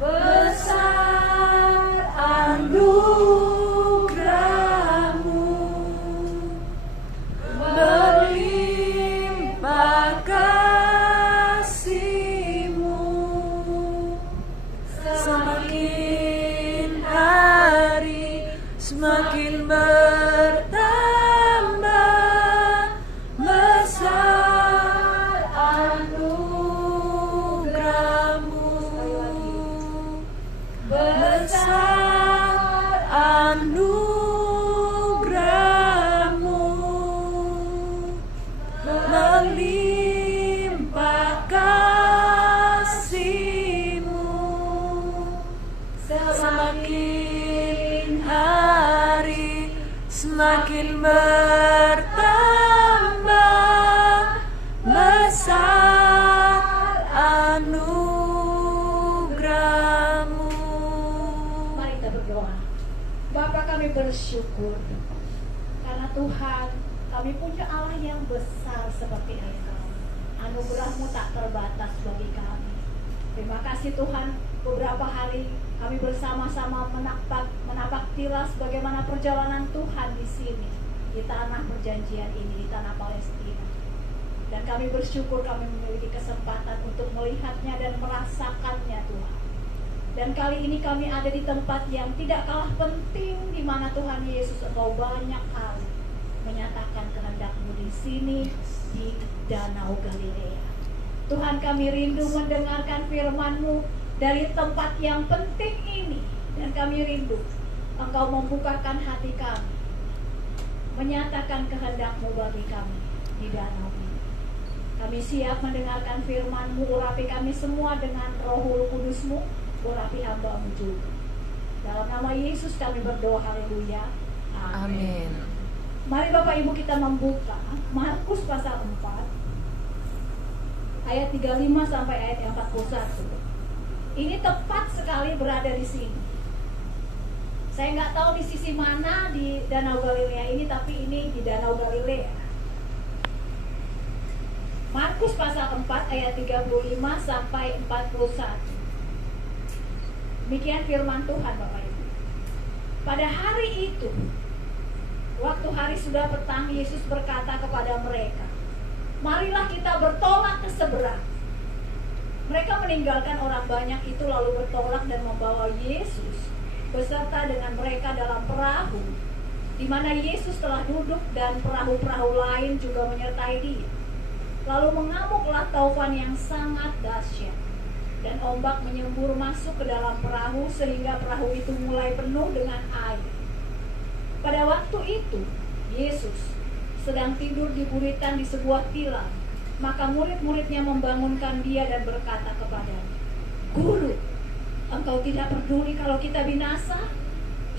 Besar anugerah-Mu, berlimpah kasih-Mu, semakin hari semakin bertambah. Besar anugerah-Mu, besar anugerah-Mu, melimpah kasih-Mu, semakin hari semakin bertambah. Besar anugerah-Mu. Mari kita berdoa. Bapa, kami bersyukur karena Tuhan, kami punya Allah yang besar seperti Engkau. Anugerah-Mu tak terbatas bagi kami. Terima kasih Tuhan, beberapa hari kami bersama-sama menapak tilas bagaimana perjalanan Tuhan di sini, di tanah perjanjian ini, di tanah Palestina. Dan kami bersyukur kami memiliki kesempatan untuk melihatnya dan merasakannya Tuhan. Dan kali ini kami ada di tempat yang tidak kalah penting, di mana Tuhan Yesus Engkau banyak kali menyatakan kehendak-Mu di sini, di Danau Galilea. Tuhan, kami rindu mendengarkan firman-Mu dari tempat yang penting ini. Dan kami rindu Engkau membukakan hati kami, menyatakan kehendak-Mu bagi kami di danau ini. Kami siap mendengarkan firman-Mu. Urapi kami semua dengan Roh Kudus-Mu, urapi hamba-Mu juga. Dalam nama Yesus kami berdoa, haleluya, amin. Mari Bapak Ibu kita membuka Markus pasal 4 ayat 35 sampai ayat 41. Ini tepat sekali berada di sini. Saya nggak tahu di sisi mana di Danau Galilea ini, tapi ini di Danau Galilea. Markus pasal 4 ayat 35 sampai 41. Demikian firman Tuhan Bapak Ibu. Pada hari itu, waktu hari sudah petang, Yesus berkata kepada mereka, "Marilah kita bertolak ke seberang." Mereka meninggalkan orang banyak itu lalu bertolak dan membawa Yesus beserta dengan mereka dalam perahu, di mana Yesus telah duduk dan perahu-perahu lain juga menyertai Dia. Lalu mengamuklah taufan yang sangat dahsyat, dan ombak menyembur masuk ke dalam perahu sehingga perahu itu mulai penuh dengan air. Pada waktu itu, Yesus sedang tidur di buritan di sebuah tilam. Maka murid-muridnya membangunkan Dia dan berkata kepadanya, "Guru, Engkau tidak peduli kalau kita binasa?"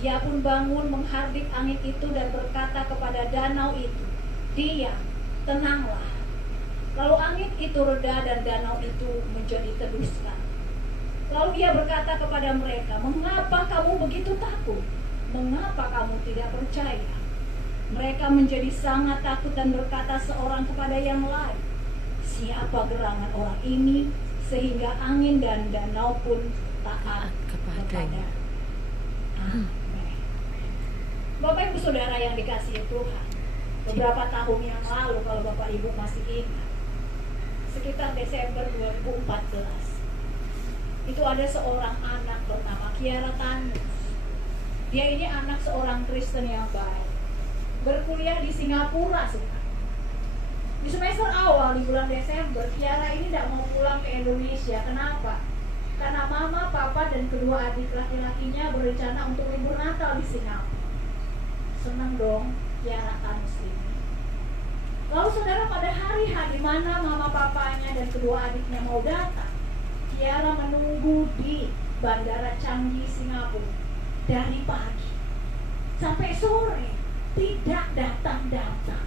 Ia pun bangun menghardik angin itu dan berkata kepada danau itu, "Diam, tenanglah." Lalu angin itu reda dan danau itu menjadi teduh sekali. Lalu Ia berkata kepada mereka, "Mengapa kamu begitu takut? Mengapa kamu tidak percaya?" Mereka menjadi sangat takut dan berkata seorang kepada yang lain, "Siapa gerangan orang ini sehingga angin dan danau pun taat kepadanya?" Amin. Bapak Ibu Saudara yang dikasihi Tuhan, beberapa tahun yang lalu, kalau Bapak Ibu masih ingat, sekitar Desember 2014, itu ada seorang anak bernama Kiara Tanus. Dia ini anak seorang Kristen yang baik, berkuliah di Singapura sekarang. Di semester awal di bulan Desember, Kiara ini tidak mau pulang ke Indonesia. Kenapa? Karena mama, papa, dan kedua adik laki-lakinya berencana untuk libur Natal di Singapura. Senang dong Kiara Tanus ini. Lalu saudara, pada hari di mana mama papanya dan kedua adiknya mau datang, Kiara menunggu di Bandara Changi, Singapura dari pagi sampai sore, tidak datang-datang.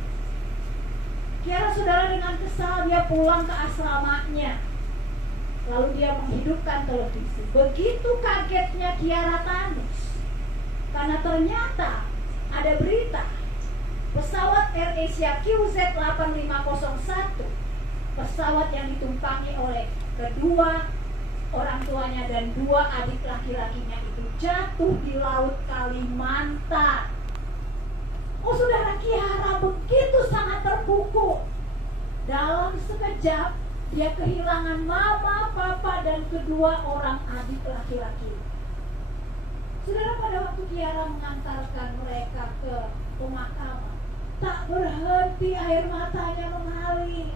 Kiara saudara dengan kesal dia pulang ke asramanya. Lalu dia menghidupkan televisi. Begitu kagetnya Kiara Tanus, karena ternyata ada berita pesawat AirAsia QZ8501, pesawat yang ditumpangi oleh kedua orang tuanya dan 2 adik laki-lakinya itu jatuh di laut Kalimantan. Oh saudara, Kiara begitu sangat terpukul. Dalam sekejap dia kehilangan mama, papa, dan kedua orang adik laki-laki. Saudara, pada waktu Kiara mengantarkan mereka ke pemakaman, tak berhenti air matanya mengalir.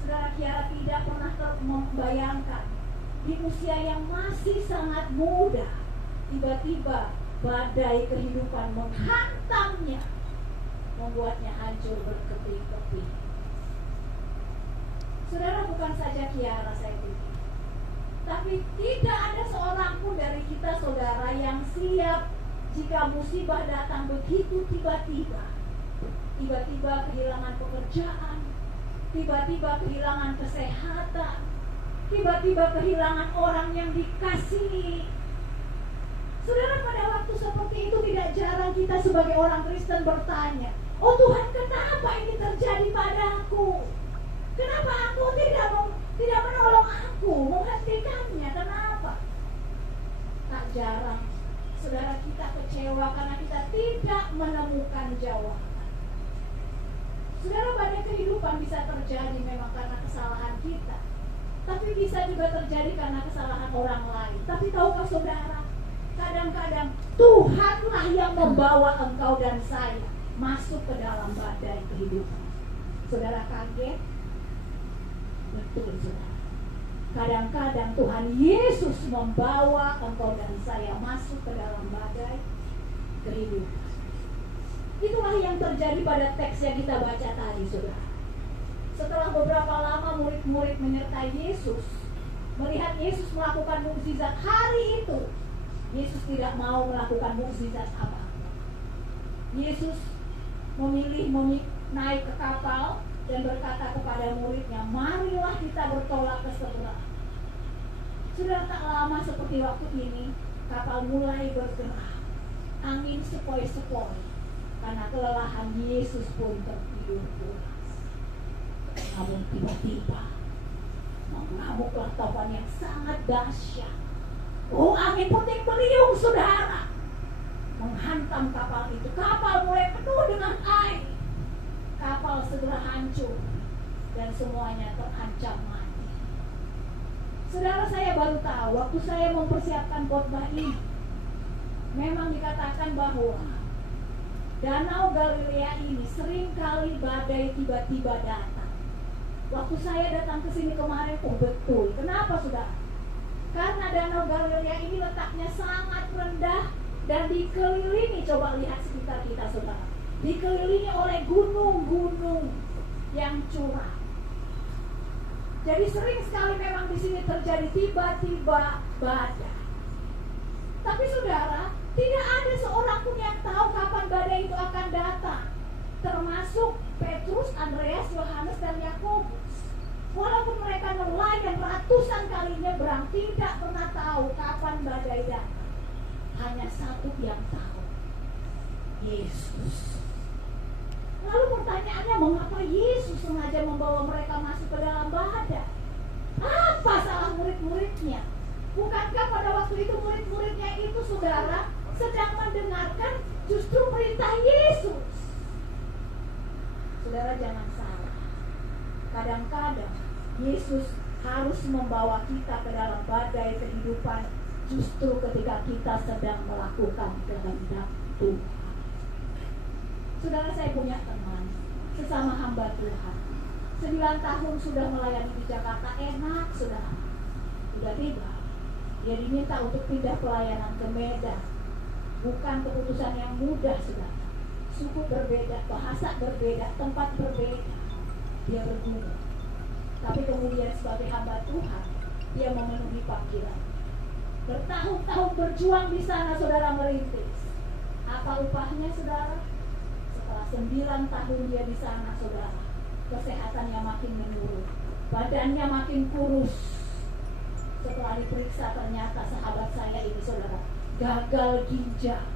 Saudara, Kiara tidak pernah membayangkan di usia yang masih sangat muda, tiba-tiba badai kehidupan menghantamnya, membuatnya hancur berkeping-keping. Saudara, bukan saja Kiara saya pikir, tapi tidak ada seorang pun dari kita saudara yang siap jika musibah datang begitu tiba-tiba. Tiba-tiba kehilangan pekerjaan, tiba-tiba kehilangan kesehatan, tiba-tiba kehilangan orang yang dikasihi. Saudara, pada waktu seperti itu tidak jarang kita sebagai orang Kristen bertanya, oh Tuhan, kenapa ini terjadi padaku? Kenapa aku tidak menolong aku, menghentikannya? Kenapa? Tak jarang saudara kita kecewa karena kita tidak menemukan jawaban. Saudara, badai kehidupan bisa terjadi memang karena kesalahan kita, tapi bisa juga terjadi karena kesalahan orang lain. Tapi tahukah saudara, kadang-kadang Tuhanlah yang membawa engkau dan saya masuk ke dalam badai kehidupan. Saudara kaget? Betul saudara. Kadang-kadang Tuhan Yesus membawa engkau dan saya masuk ke dalam badai kehidupan. Itulah yang terjadi pada teks yang kita baca tadi saudara. Setelah beberapa lama murid-murid menyertai Yesus, melihat Yesus melakukan mukjizat hari itu, Yesus tidak mau melakukan mukjizat apa. Yesus memilih naik ke kapal dan berkata kepada muridnya, marilah kita bertolak ke seberang. Sudah tak lama seperti waktu ini, kapal mulai bergerak. Angin sepoi-sepoi. Karena kelelahan, Yesus pun tertidur pulas. Namun tiba-tiba mengamuklah taufan yang sangat dahsyat. Oh, angin puting beliung saudara, menghantam kapal itu. Kapal mulai penuh dengan air. Kapal segera hancur dan semuanya terancam mati. Saudara, saya baru tahu waktu saya mempersiapkan khotbah ini, memang dikatakan bahwa Danau Galilea ini sering kali badai tiba-tiba datang. Waktu saya datang ke sini kemarin, oh betul. Kenapa saudara? Karena Danau Galilea ini letaknya sangat rendah dan dikelilingi, coba lihat sekitar kita saudara, dikelilingi oleh gunung-gunung yang curam. Jadi sering sekali memang di sini terjadi tiba-tiba badai. Tapi saudara, tidak ada seorang pun yang tahu kapan badai itu akan datang, termasuk Petrus, Andreas, Yohanes, dan Yakobus. Walaupun mereka nelayan ratusan kali nyebrang, tidak pernah tahu kapan badai datang. Hanya satu yang tahu, Yesus. Lalu pertanyaannya, mengapa Yesus sengaja membawa mereka masuk ke dalam badai? Apa salah murid-muridnya? Bukankah pada waktu itu murid-muridnya itu saudara sedang mendengarkan justru perintah Yesus? Saudara jangan salah. Kadang-kadang Yesus harus membawa kita ke dalam badai kehidupan justru ketika kita sedang melakukan kehendak Tuhan. Saudara, saya punya teman sesama hamba Tuhan, 9 tahun sudah melayani di Jakarta, enak saudara. Tiba-tiba dia diminta untuk pindah pelayanan ke Medan. Bukan keputusan yang mudah saudara. Suku berbeda, bahasa berbeda, tempat berbeda. Dia bergumul. Tapi kemudian sebagai hamba Tuhan, dia memenuhi panggilan. Bertahun-tahun berjuang di sana saudara, merintis. Apa upahnya saudara? Setelah 9 tahun dia di sana saudara, kesehatannya makin menurun, badannya makin kurus. Setelah diperiksa ternyata sahabat saya ini saudara gagal ginjal,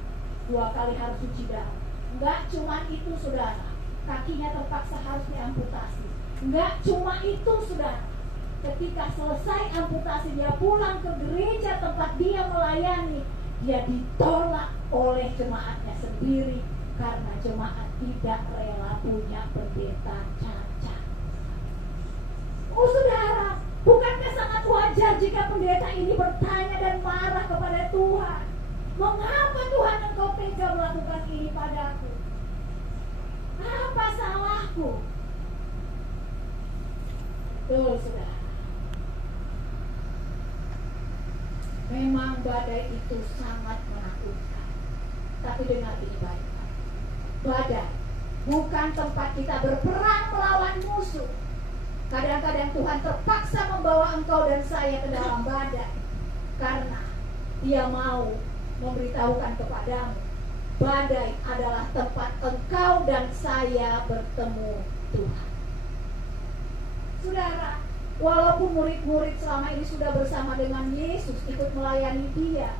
2 kali harus cuci darah. Enggak cuma itu saudara, kakinya terpaksa harus diamputasi. Enggak cuma itu saudara, ketika selesai amputasi dia pulang ke gereja tempat dia melayani, dia ditolak oleh jemaatnya sendiri karena jemaat tidak rela punya pendeta cacat. Oh saudara, bukankah sangat wajar jika pendeta ini bertanya dan marah kepada Tuhan? Mengapa Tuhan engkau tega melakukan ini padaku? Apa salahku? Betul saudara. Memang badai itu sangat menakutkan. Tapi dengar ini baik-baik. Badai bukan tempat kita berperang melawan musuh. Kadang-kadang Tuhan terpaksa membawa engkau dan saya ke dalam badai karena Dia mau memberitahukan kepadamu, badai adalah tempat engkau dan saya bertemu Tuhan. Saudara, walaupun murid-murid selama ini sudah bersama dengan Yesus, ikut melayani Dia,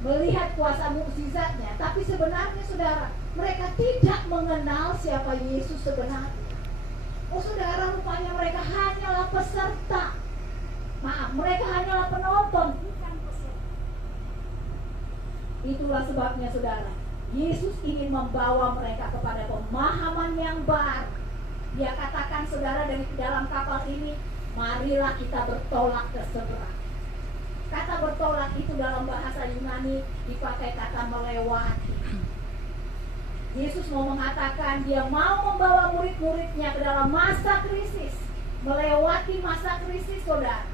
melihat kuasa mukjizatnya, tapi sebenarnya saudara, mereka tidak mengenal siapa Yesus sebenarnya. Oh saudara, rupanya mereka hanyalah peserta. Maaf, mereka hanyalah penonton, bukan peserta. Itulah sebabnya saudara, Yesus ingin membawa mereka kepada pemahaman yang baru. Dia katakan saudara dari dalam kapal ini, marilah kita bertolak ke seberang. Kata bertolak itu dalam bahasa Yunani dipakai kata melewati. Yesus mau mengatakan Dia mau membawa murid-muridnya ke dalam masa krisis, melewati masa krisis saudara.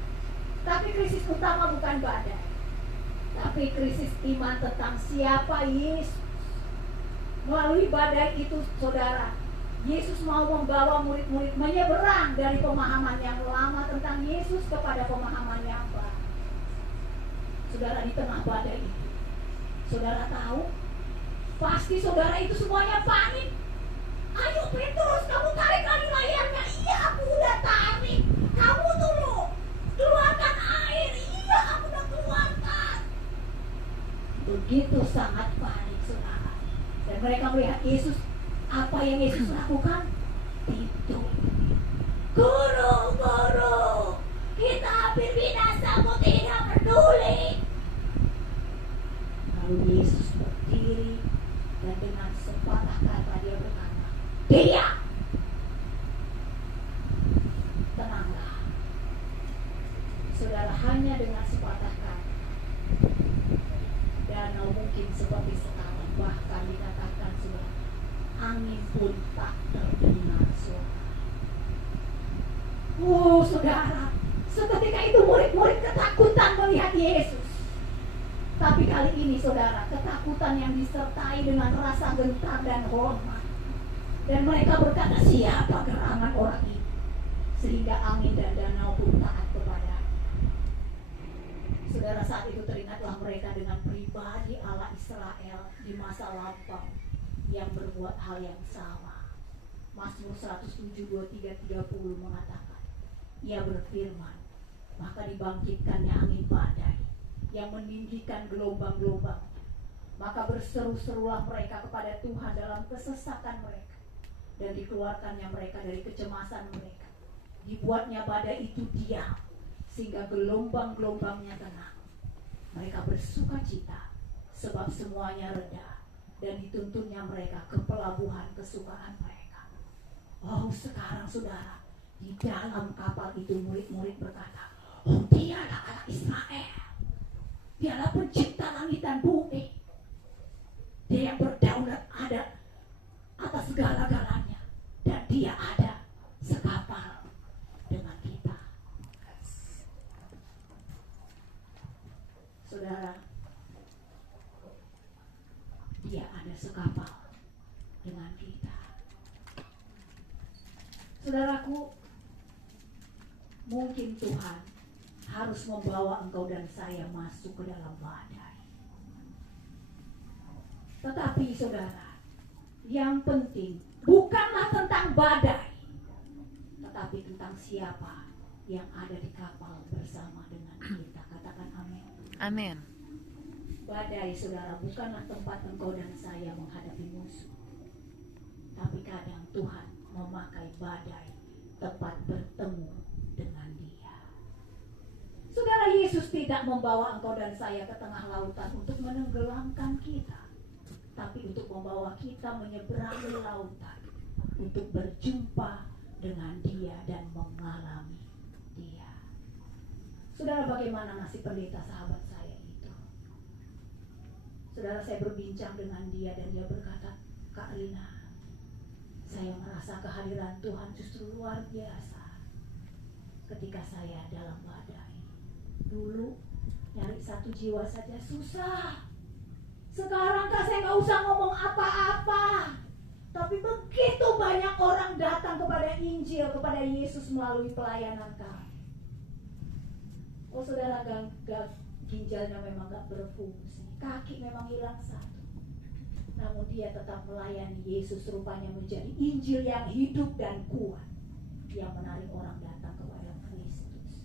Tapi krisis utama bukan badai, tapi krisis iman tentang siapa Yesus. Melalui badai itu saudara, Yesus mau membawa murid-murid menyeberang dari pemahaman yang lama tentang Yesus kepada pemahaman yang baru. Saudara, di tengah badai itu, saudara tahu, pasti saudara itu semuanya panik. Ayo Petrus, kamu tarik lagi layarnya. Iya, aku udah tarik. Kamu dulu keluarkan air. Iya, aku udah keluarkan. Begitu sangat panik saudara. Dan mereka melihat Yesus. Apa yang Yesus lakukan? Tidur. Guru, kita hampir binasa, aku tidak peduli. Lalu Yesus berdiri dan dengan sepatah kata Dia berkata, "Diam! Tenanglah." Saudara, hanya dengan sepatah kata danau mungkin seperti sekarang, bahkan dikatakan saudara, angin pun tak terdengar suara. Oh saudara, seketika itu murid-murid ketakutan melihat Yesus. Tapi kali ini saudara, ketakutan yang disertai dengan rasa gentar dan hormat. Dan mereka berkata, siapa gerangan orang ini? Sehingga angin dan danau pun taat kepada. Saudara, saat itu teringatlah mereka dengan pribadi Allah Israel di masa lampau yang berbuat hal yang sama. Mazmur 107, 23, 30 mengatakan, Ia berfirman, maka dibangkitkannya angin badai yang meninggikan gelombang-gelombang. Maka berseru-serulah mereka kepada Tuhan dalam kesesakan mereka, dan dikeluarkannya mereka dari kecemasan mereka. Dibuatnya badai itu diam, sehingga gelombang-gelombangnya tenang. Mereka bersuka cita, sebab semuanya reda, dan dituntunnya mereka ke pelabuhan kesukaan mereka. Oh sekarang saudara, di dalam kapal itu murid-murid berkata, oh Dialah Allah Israel. Dialah pencipta langit dan bumi. Dia yang berdaulat ada atas segala-galanya. Dan Dia ada sekapal dengan kita. Saudara, Dia ada sekapal dengan kita. Saudaraku, mungkin Tuhan harus membawa engkau dan saya masuk ke dalam badai. Tetapi saudara, yang penting bukanlah tentang badai, tetapi tentang siapa yang ada di kapal bersama dengan kita. Katakan amin. Amin. Badai saudara bukanlah tempat engkau dan saya menghadapi musuh, tapi kadang Tuhan memakai badai tempat bertemu dengan Dia. Yesus tidak membawa engkau dan saya ke tengah lautan untuk menenggelamkan kita, tapi untuk membawa kita menyeberangi lautan, untuk berjumpa dengan Dia dan mengalami Dia. Saudara, bagaimana nasib pendeta sahabat saya itu? Saudara, saya berbincang dengan dia dan dia berkata, Kak Lina, saya merasa kehadiran Tuhan justru luar biasa ketika saya dalam badai. Dulu nyari satu jiwa saja susah. Sekarang Kak, saya nggak usah ngomong apa-apa. Tapi begitu banyak orang datang kepada Injil, kepada Yesus melalui pelayanan Kak. Oh saudara, ginjalnya memang gak berfungsi, kaki memang hilang satu, namun dia tetap melayani Yesus. Rupanya menjadi Injil yang hidup dan kuat, yang menarik orang datang kepada Kristus.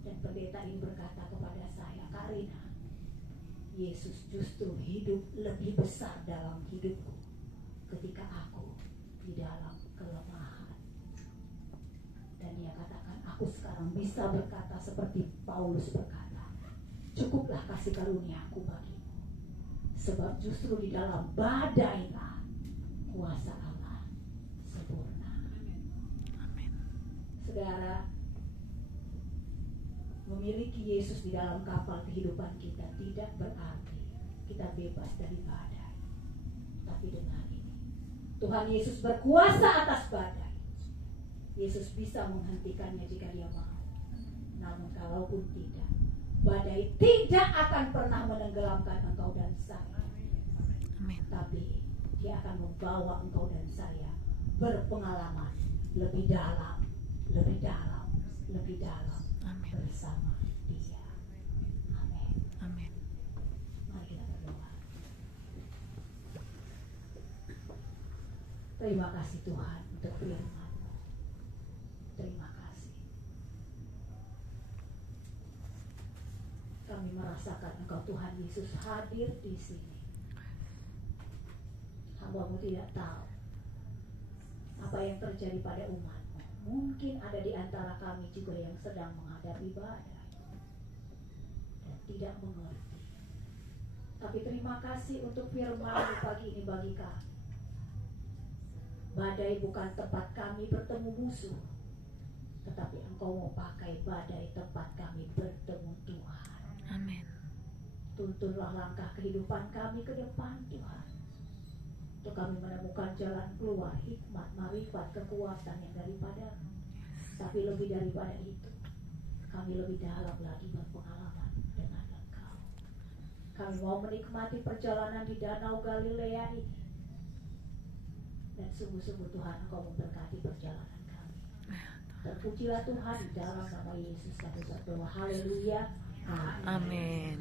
Dan pendeta ini berkata kepada saya, Kak Rina, Yesus justru hidup lebih besar dalam hidupku ketika aku di dalam kelemahan. Dan dia katakan, aku sekarang bisa berkata seperti Paulus berkata, cukuplah kasih karuniaku bagimu, sebab justru di dalam badailah kuasa Allah sempurna. Amin. Saudara, memiliki Yesus di dalam kapal kehidupan kita tidak berarti kita bebas dari badai. Tapi dengan ini, Tuhan Yesus berkuasa atas badai. Yesus bisa menghentikannya jika dia mau. Namun kalaupun tidak, badai tidak akan pernah menenggelamkan engkau dan saya. Amin. Tapi dia akan membawa engkau dan saya berpengalaman lebih dalam, lebih dalam, lebih dalam. Amin. Bersama Dia. Amin. Amin. Mari kita berdoa. Terima kasih Tuhan untuk firman-Mu. Terima kasih. Kami merasakan Engkau Tuhan Yesus hadir di sini. Hamba-Mu tidak tahu apa yang terjadi pada umat-Mu. Mungkin ada di antara kami juga yang sedang menghadapi badai dan tidak mengerti. Tapi terima kasih untuk firman-Mu pagi ini bagi kami. Badai bukan tempat kami bertemu musuh, tetapi Engkau mau pakai badai tempat kami bertemu Tuhan. Amin. Tuntunlah langkah kehidupan kami ke depan Tuhan, untuk kami menemukan jalan keluar, hikmat, marifat, kekuatan yang daripada-Mu. Tapi lebih daripada itu, kami lebih dalam lagi berpengalaman dengan Engkau. Kami mau menikmati perjalanan di Danau Galilea ini. Dan sungguh-sungguh Tuhan, Engkau memberkati perjalanan kami. Terpujilah Tuhan, di dalam nama Yesus kami berdoa. Haleluya. Amin. Amin.